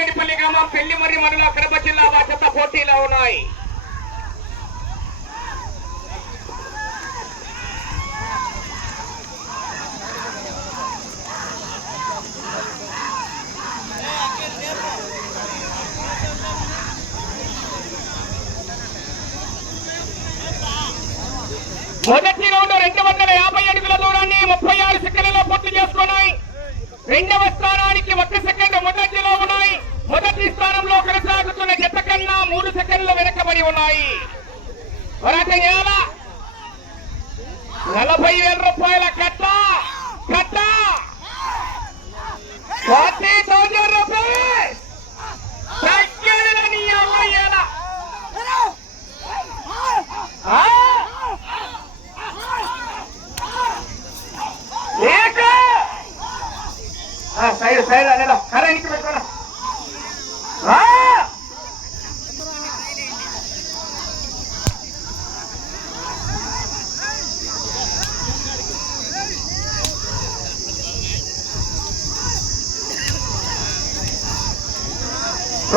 గ్రామం పెళ్ళిమర్రి మండలం కడప జిల్లా బాధ్యత పోటీలో ఉన్నాయి. మొదటి రౌండ్ రెండు వందల యాభై అడుగుల దూరాన్ని ముప్పై ఆరు సెకండ్లలో పూర్తి చేసుకున్నాయి. రెండవ స్థానానికి ఒక్క సెకండ్ మొదటి స్థానంలో కొనసాగుతున్న జత కన్నా మూడు సెకండ్లు వెనకబడి ఉన్నాయి. పోరాటం చేయాలా నలభై వేల రూపాయల కట్ట. కట్ట. ఫార్టీ థౌజండ్ రూపీస్ తగ్గదని అవ్వయ్యేలా సైడ్ సైడ్ అనేలా కరెంట్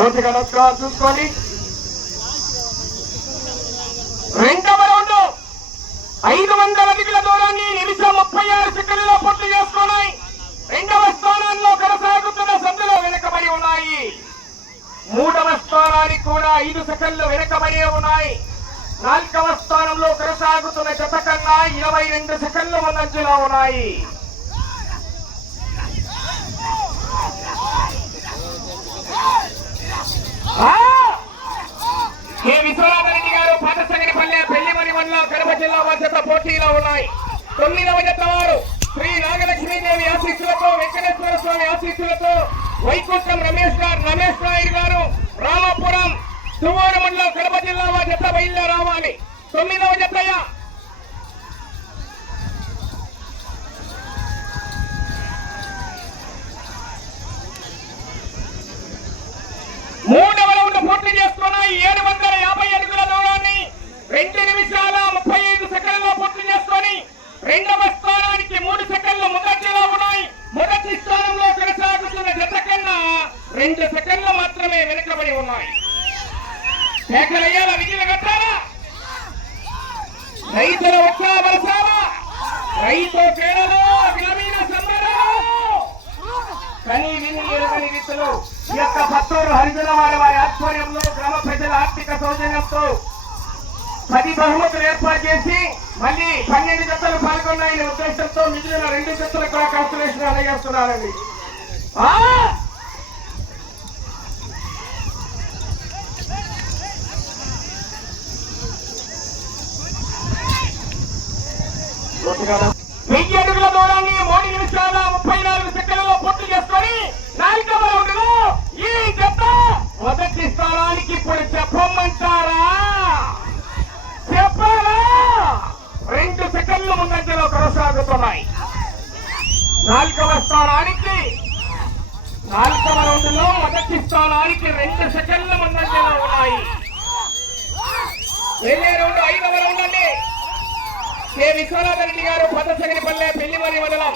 రోజుగా నమస్కారం చూసుకోండి రెండవ రౌండ్ ఐదు వందల అడుగుల దూరాన్ని నిమిషం ముప్పై ఆరు సెకండ్లో పూర్తి చేసుకున్నాయి రెండవ స్థానంలో కొనసాగుతున్న సందులో వెనకబడి ఉన్నాయి. మూడవ స్థానానికి కూడా ఐదు సెకండ్లు వెనకబడి ఉన్నాయి. నాలుగవ స్థానంలో కొనసాగుతున్న జత కన్నా ఇరవై రెండు సెకండ్లు ముందంజలో ఉన్నాయి. ఏ విశ్వనాథరెడ్డి గారు పాతసంగడిపల్లె పెళ్ళిమని మండలం కడప జిల్లా మధ్యత పోటీలో ఉన్నాయి. తొమ్మిదవ జత వారు శ్రీ నాగలక్ష్మీదేవి ఆశీస్సులతో వెంకటేశ్వర స్వామి ఆశీస్సులతో వైకుంఠం రమేష్ గారు రమేష్ నాయుడు గారు రామాపురం తువ్వూరు మండలం కడప జిల్లా బాధ్యత బయలుదేరి రావాలి తొమ్మిదవ జతయ్య మూడవ రౌండ్ పూర్తి చేసుకున్న ఏడు వందల యాభై అడుగుల దూరాన్ని రెండు నిమిషాల ముప్పై ఐదు సెకండ్లో పూర్తి చేసుకొని రెండవ స్థానానికి మూడు సెకండ్లు మొదటిలో ఉన్నాయి. మొదటి స్థానంలో కొనసాగుతున్న జత కన్నా రెండు సెకండ్లు మాత్రమే వెనుకబడి ఉన్నాయి. శేఖరయ్యాల విజయ కట్టాలా? రైతుల ఉత్సాహ రైతు క్రీడలో గ్రామీణ సంబరాలు. విని ఎరుగని రీతిలో ఈ యొక్క పత్తూరు హరిజన వారి వారి ఆధ్వర్యంలో గ్రామ ప్రజల ఆర్థిక సౌజన్యంతో పది బహుమతులు ఏర్పాటు చేసి మళ్ళీ పన్నెండు జతలు పాల్గొన్నాయనే ఉద్దేశంతో మిగిలిన రెండు జతలు కూడా కాల్కులేషన్ అందజేస్తున్నారండి ఆ! కొనసాగుతున్నాయి నాలుగవ స్థానానికి నాలుగవ రౌండ్లో మొదటి స్థానానికి రెండు సెకండ్ల ముందంజలో ఉన్నాయి. వెళ్ళే రౌండ్ ఐదవ రౌండ్ అండి. కె. విశ్వనాథరెడ్డి గారు పల్లె పెళ్ళిమని మండలం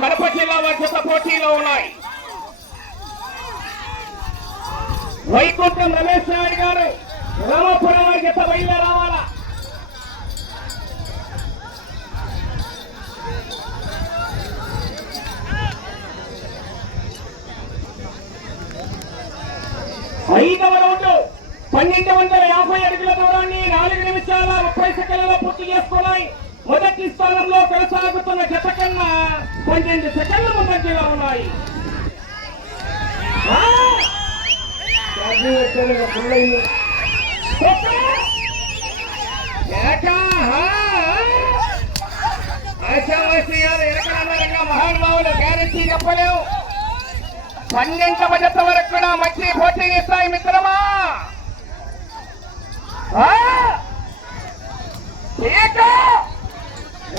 కడప జిల్లా మధ్యత పోటీలో ఉన్నాయి. వైకుంఠం రమేష్ నాయుడు గారు రామపురం వారి జత ఐదవ రౌండ్ పన్నెండు వందల యాభై అడుగుల దూరాన్ని నాలుగు నిమిషాల ముప్పై సెకండ్లలో పూర్తి చేసుకున్నాయి మొదటి స్థానంలో కొనసాగుతున్న జత కన్నా పన్నెండు సెకండ్ల ముందంజలో ఉన్నాయి. మహానుభావులు గ్యారెంటీ చెప్పలేవు. పన్నెండవ జత వరకు కూడా మంచి పోటీ ఇస్తాయి మిత్రమా?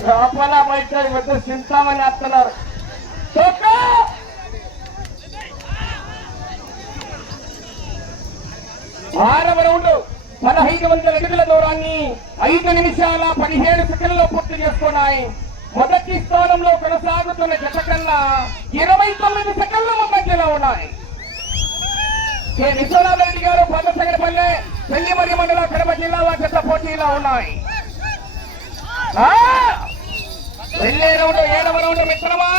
లోపల బయట వద్ద చింతామని వస్తున్నారు ఆరవ రౌండ్ పదహైదు వందల అడుగుల దూరాన్ని ఐదు నిమిషాల పదిహేడు సెకండ్లో పూర్తి చేసుకున్నాయి. మొదటి స్థానంలో కొనసాగుతున్న జత కన్నా ఇరవై తొమ్మిది సెకండ్ల ముందంజలో ఉన్నాయి. కె. విశ్వనాథ్ రెడ్డి గారు పల్లె పెళ్ళిమరి మండల కడప జిల్లా వారి జత పోటీలో ఉన్నాయి. ఆ! వెళ్ళే రౌండ్ ఏడవ రౌండ్ మిత్రమా?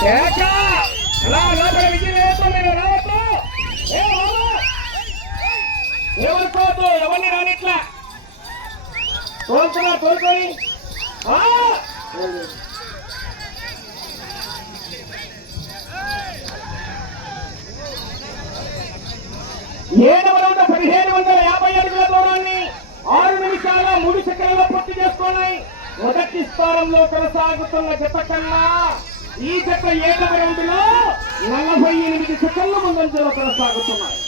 కేక! ఎవరిని రానిట్లా విజయం వేస్తూ మీరు రావద్దు. ఏ బాబు! ఏమనుకోవద్దు ఎవరిని రానిట్లా తోలుతున్నా తోలుకొని. ఏడవ రౌండ్ పదిహేను వందల యాభై అడుగుల దూరాన్ని ఆరు నిమిషాల మూడు సెకండ్ల పూర్తి చేసుకున్నాయి మొదటి స్థానంలో కొనసాగుతున్న జత కన్నా ఈ జత ఏడవ రౌండ్లో నలభై ఎనిమిది సెకండ్ల ముందంజలో కొనసాగుతున్నాయి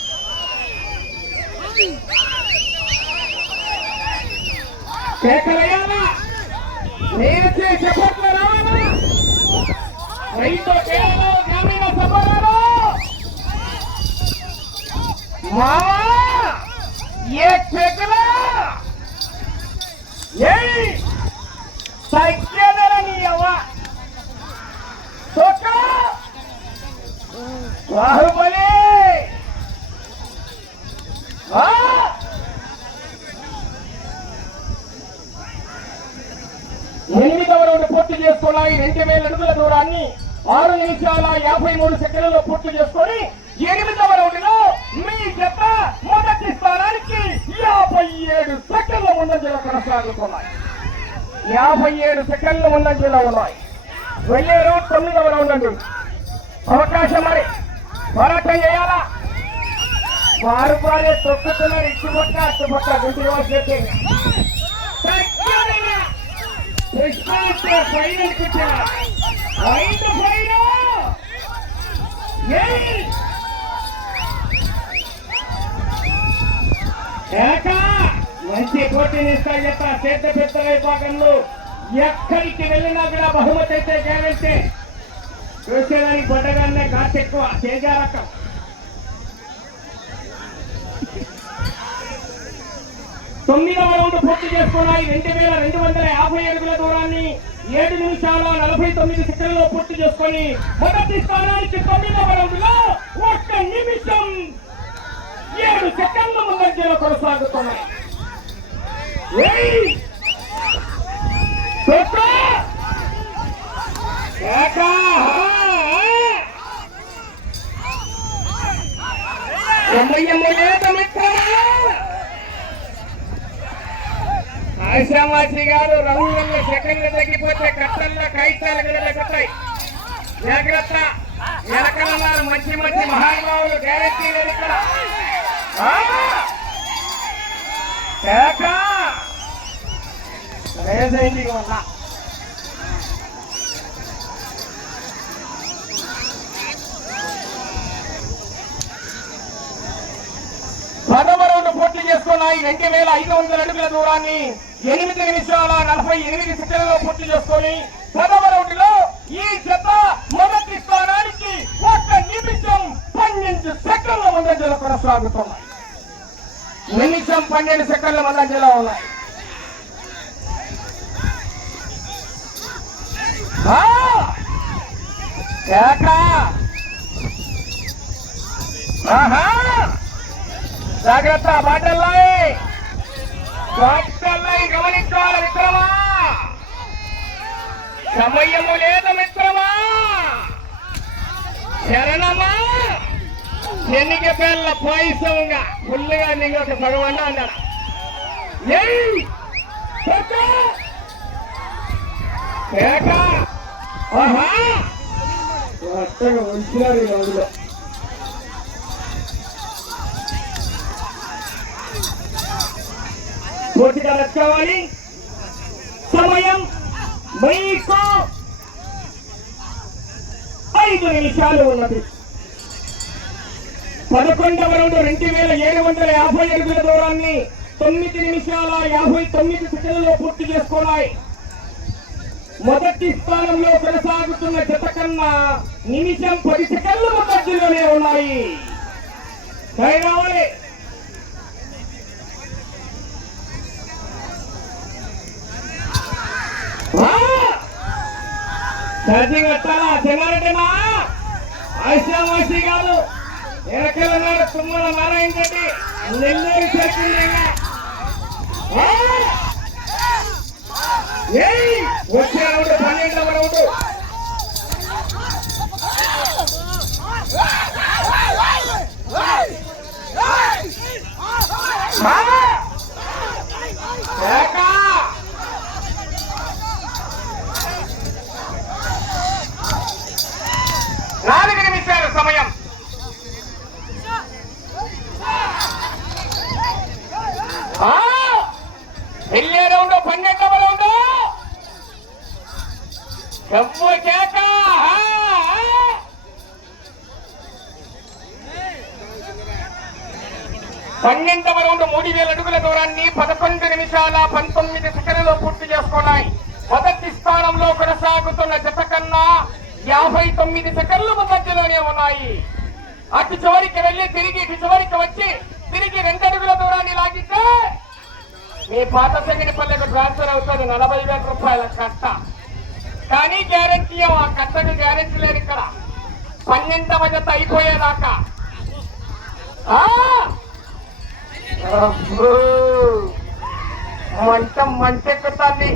కేకలయ్యాలా నేర్చే చెప్పట్ల రావాలా రైతు కేవలం గ్రామీణ సభలలో ఏ కేకలా ఏయ్! సైక్యదలని అవ్వ! బాహుబలి! ఆ! ఎనిమిదవ రౌండ్ పూర్తి చేసుకున్నాయి. రెండు వేల అడుగుల దూరాన్ని ఆరు నిమిషాల యాభై మూడు సెకండ్లలో పూర్తి చేసుకొని ఎనిమిదవ రౌండ్లో మీ జత మొదటి స్థానానికి యాభై ఏడు సెకండ్ల ముందంజలో కొనసాగుతున్నాయి. యాభై ఏడు సెకండ్ల ముందంజలో ఉన్నాయి. వెళ్ళే రౌండ్ తొమ్మిదవ రౌండ్ అండి. అవకాశం మరి. పోరాటం చేయాలా? వారు వారే తొక్కుతున్నారు. ఇటు పక్క అటు పక్క గుంటి వచ్చేసి ఫైనల్ ఐదు ఫైనల్. మంచి పోటీని ఇస్తా చెప్తా. పెద్ద పెద్దల విభాగంలో ఎక్కడికి వెళ్ళినా కూడా బహుమతి అయితే గ్యారంటీ. చూసేదానికి బొడ్డగానే ఘాట్ ఎక్కువ. తేజ తొమ్మిదవ రౌండ్ పూర్తి చేసుకున్నాయి. రెండు వేల రెండు వందల యాభై అడుగుల దూరాన్ని ఏడు నిమిషాల నలభై తొమ్మిది సెకండ్లో పూర్తి చేసుకొని మొదటి స్థానానికి తొమ్మిదవ రౌండ్లో ఒక్క నిమిషం ఏడు సెకండ్ల ముందంజలో కొనసాగుతున్నాయి. ఏయ్! కొట్టు! గారు రంగురంగు సెకండ్లు తగ్గిపోతే కట్టల్లో కైతాలు నిలబెడతాయి జాగ్రత్త వెనకలున్నారు మంచి మంచి మహానుభావులు గ్యారెంటీ లేదు ఇక్కడ ఆ! కేక! పదవ రౌండ్ పూర్తి చేసుకున్నాయి రెండు వేల ఐదు వందల అడుగుల దూరాన్ని ఎనిమిది నిమిషాల నలభై ఎనిమిది సెకండ్లలో పూర్తి చేసుకొని పదవ రౌండ్లో ఈ జత మొదటి స్థానానికి ఒక నిమిషం పన్నెండు సెకండ్ల ముందంజలో కొనసాగుతున్నాయి నిమిషం పన్నెండు సెకండ్ల ముందంజలో ఉన్నాయి. జాగ్రత్త బాటల్లాయి! గమనించాలి మిత్రమా సమయము లేదు మిత్రమా శరణమా ఎన్నిక పేర్ల పాయసంగా ఫుల్గా నీకు ఒక సగవండ అన్నాడు ఏయ్! కొట్టు! కేక! ఆహా! అట్టగా ఉంచినారు ఈ పూర్తిగా రచ్చుకోవాలి సమయం మీకు ఐదు నిమిషాలు ఉన్నది. పదకొండవ రెండు రెండు వేల ఏడు వందల యాభై అడుగుల దూరాన్ని తొమ్మిది నిమిషాల యాభై తొమ్మిది సెకండ్లలో పూర్తి చేసుకున్నాయి. మొదటి స్థానంలో కొనసాగుతున్న జత కన్నా నిమిషం పది సెకండ్ల మధ్యలోనే ఉన్నాయి. పై రావాలి చెన్నారెడ్డి మా చెన్నారెడ్డినా ఆశామాషి కాదు ఎరకలన్నాడు తుమ్మల మారాయించండి రెడ్డి నెల్లూరు చేసిందేగా ఏయ్ వచ్చే రౌండ్ పన్నెండవ రౌండ్ ఏక! నాలుగు నిమిషాల సమయం ఆ! వెళ్ళే రౌండ్ పన్నెండవ రౌండ్ చెప్పు కేక ఆ! ఆ! పన్నెండవ రౌండ్ మూడు వేల అడుగుల దూరాన్ని పదకొండు నిమిషాల పంతొమ్మిది సెకండ్లో పూర్తి చేసుకున్నాయి. మొదటి స్థానంలో కొనసాగుతున్న జత కన్నా యాభై తొమ్మిది సెకండ్లు మధ్యలోనే ఉన్నాయి. అటు చివరికి వెళ్ళి తిరిగి ఇటు చివరికి వచ్చి తిరిగి రెండు అడుగుల దూరాన్ని లాగితే మీ పాత సెకండ్ పల్లెకు ట్రాన్స్ఫర్ అవుతుంది నలభై వేల రూపాయల కట్ట. కానీ గ్యారంటీ ఆ కట్టకు గ్యారంటీ లేదు ఇక్కడ పన్నెండవ జత అయిపోయేదాకా. ఆ! మంట మంటెక్కుతాన్ని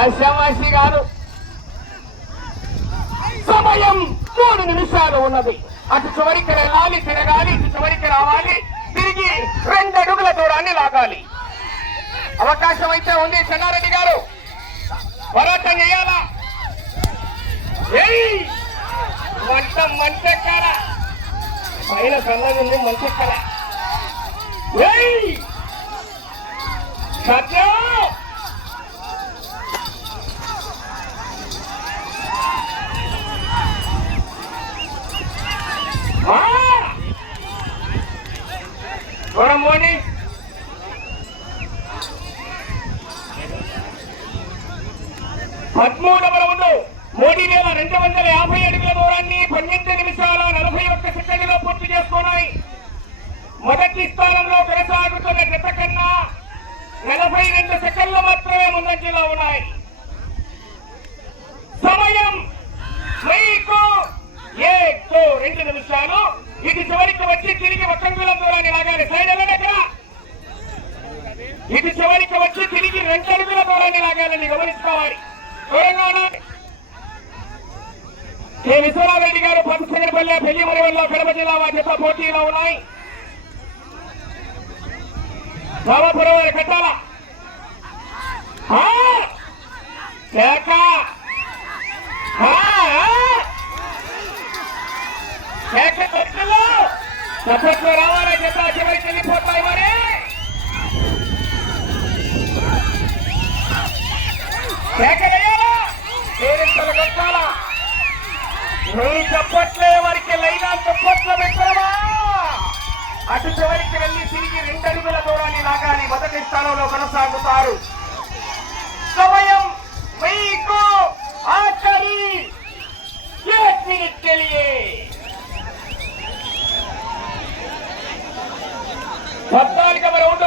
ఆశావాసి గారు. సమయం మూడు నిమిషాలు ఉన్నది. అటు చివరికి వెళ్ళాలి తిరగాలి ఇటు చివరికి రావాలి. తిరిగి రెండు అడుగుల దూరాన్ని లాగాలి. అవకాశం అయితే ఉంది చెన్నారెడ్డి గారు. పోరాటం చేయాలా? ఏయ్! మంట మంటెక్కాల పైన సన్నది ఉంది మంటెక్కల ఏయ్! సత్యం ఆ! దూరం పోనీ. పదమూడవ రౌండ్ మూడు వేల రెండు వందల యాభై అడుగుల దూరాన్ని పన్నెండు నిమిషాల నలభై ఒక్క సెకండ్లో పూర్తి చేసుకున్నాయి మొదటి స్థానంలో కొనసాగుతున్న జత కన్నా నలభై రెండు సెకండ్లు మాత్రమే ముందంజలో ఉన్నాయి. సమయం మీకు ఏకో రెండు నిమిషాలు. ఇది చివరికి వచ్చి తిరిగి ఒక్కంగుల దూరాన్ని లాగాలి. సైడ్ దగ్గర ఇది చివరికి వచ్చి తిరిగి రెండడుగుల దూరాన్ని లాగాలని గమనించుకోవాలి. దూరంగా ఉండండి. కె. విశ్వనాథరెడ్డి గారు పచ్చగడపల్లె పెళ్ళి వల్ల కడప జిల్లా వారి పోటీలో ఉన్నాయి. రామపురం వారి కట్టాలా ఆ! కేక! ఆ! ఆ! కేక చివరికి వెళ్ళిపోతాయి మరి వేయాలా నువ్వు చెప్పట్లే వారికి లైనా చప్పట్లు అటు చివరికి వెళ్ళి తిరిగి రెండు అడుగుల దూరాన్ని లాగాలి మొదటి స్థానంలో కొనసాగుతారు సమయం మీకు ఆఖరి एक मिनट के लिए పద్నాలుగవ రౌండ్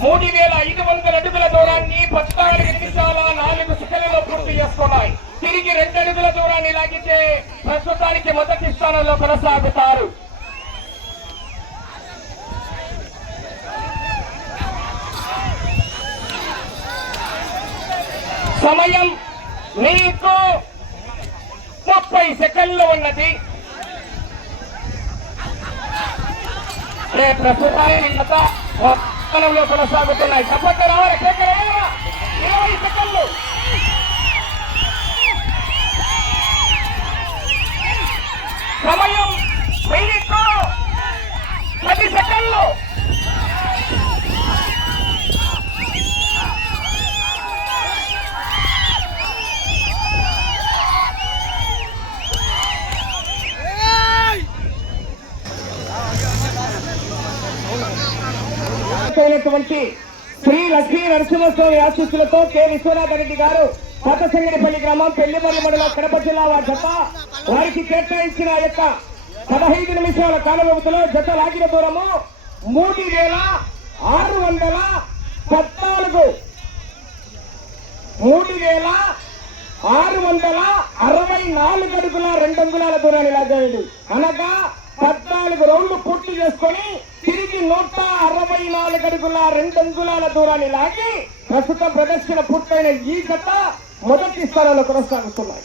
మూడు వేల ఐదు వందల అడుగుల దూరాన్ని పద్నాలుగు నిమిషాల నాలుగు సెకండ్లలో పూర్తి చేసుకున్నాయి తిరిగి రెండు అడుగుల దూరాన్ని లాగితే ప్రస్తుతానికి మొదటి స్థానంలో కొనసాగుతారు సమయం మీకు ముప్పై సెకండ్లు ఉన్నది. ప్రస్తుతం ప్రస్తుతానికి కొనసాగుతున్నాయి. చప్పట్లు రావాలి. నరసింహస్వామి ఆశీస్సులతో కె. విశ్వనాథ రెడ్డి గారు కొత్తసంగడిపల్లి గ్రామం పెళ్ళిమల్లి మండలం కడప జిల్లా వారి జత. వారికి కేటాయించిన యొక్క పదహైదు నిమిషాల కాల వ్యవధిలో జత లాగిన దూరము మూడు వేల ఆరు వందల పద్నాలుగు. మూడు వేల ఆరు వందల అరవై నాలుగు అడుగుల రెండు అంగుళాల దూరాన్ని లాగాడు అనగా పద్నాలుగు రౌండ్లు పూర్తి చేసుకొని తిరిగి నూట అరవై నాలుగు అడుగుల రెండు అంగుళాల దూరాన్ని లాగి ప్రస్తుత ప్రదర్శన పూర్తయిన ఈ జత మొదటి స్థానంలో కొనసాగుతున్నాయి.